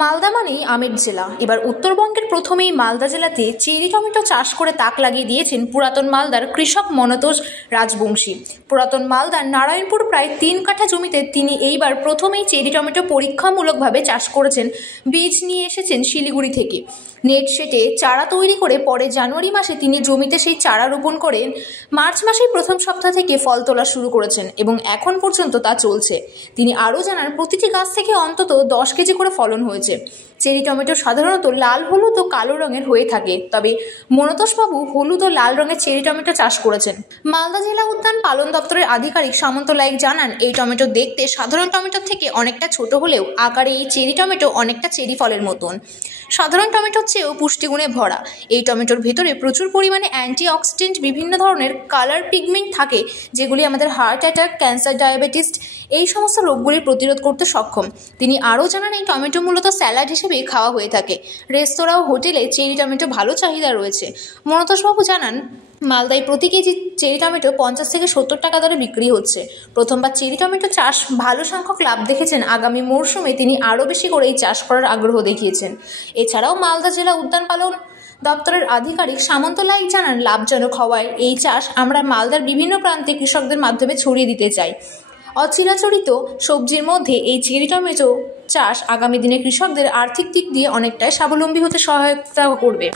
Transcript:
মালদা মানেই আমের জেলা। এবার উত্তরবঙ্গের প্রথমেই মালদা জেলাতে চেরি টমেটো চাষ করে তাক লাগিয়ে দিয়েছেন পুরাতন মালদার কৃষক মনতোষ রাজবংশী। পুরাতন মালদার নারায়ণপুর প্রায় 3 কাঠা জমিতে তিনি এইবার প্রথমেই চেরি টমেটো পরীক্ষামূলকভাবে চাষ করেছেন। বীজ নিয়ে এসেছেন শিলিগুড়ি থেকে। নেট সেটে চারা তৈরি করে পরে জানুয়ারি মাসে তিনি জমিতে সেই চারা রোপণ করেন। মার্চ মাসের প্রথম সপ্তাহ থেকে ফল তোলা শুরু করেছেন এবং এখন পর্যন্ত তা চলছে। তিনি আরও জানান, প্রতিটি গাছ থেকে অন্তত 10 কেজি করে ফলন হয়েছে। চেরি টমেটো সাধারণত লাল, হলুদ ও কালো রঙের হয়ে থাকে, তবে মনতোষবাবু হলুদ ও লাল রঙের চেরি টমেটো চাষ করেছেন। মালদা জেলা উদ্যান পালন দপ্তরের আধিকারিক সামন্ত লাইক জানান, এই টমেটো দেখতে সাধারণ টমেটোর থেকে অনেকটা ছোট হলেও আকারে এই চেরি টমেটো অনেকটা চেরি ফলের মতন। সাধারণ টমেটোর চেয়েও পুষ্টিগুণে ভরা। এই টমেটোর ভেতরে প্রচুর পরিমাণে অ্যান্টিঅক্সিডেন্ট, বিভিন্ন ধরনের কালার পিগমেন্ট থাকে, যেগুলি আমাদের হার্ট অ্যাটাক, ক্যান্সার, ডায়াবেটিস এই সমস্ত রোগগুলির প্রতিরোধ করতে সক্ষম। তিনি আরও জানান, এই টমেটো মূলত স্যালাড হিসেবে খাওয়া হয়ে থাকে। রেস্তোরাঁ ও হোটেলে চেরি টমেটো ভালো চাহিদা রয়েছে। মনতোষবাবু জানান, মালদায় প্রতি কেজি চেরি টমেটো 50 থেকে 70 টাকা দরে বিক্রি হচ্ছে। প্রথমবার চেরি টমেটো চাষ ভালো সংখ্যক লাভ দেখেছেন। আগামী মরশুমে তিনি আরও বেশি করে এই চাষ করার আগ্রহ দেখিয়েছেন। এছাড়াও মালদা জেলা উদ্যান পালন দপ্তরের আধিকারিক সামন্ত লাইক জানান, লাভজনক হওয়ায় এই চাষ আমরা মালদার বিভিন্ন প্রান্তে কৃষকদের মাধ্যমে ছড়িয়ে দিতে চাই। অচিরাচরিত সবজির মধ্যে এই চেরি টমেটো চাষ আগামী দিনে কৃষকদের আর্থিক দিক দিয়ে অনেকটাই স্বাবলম্বী হতে সহায়তা করবে।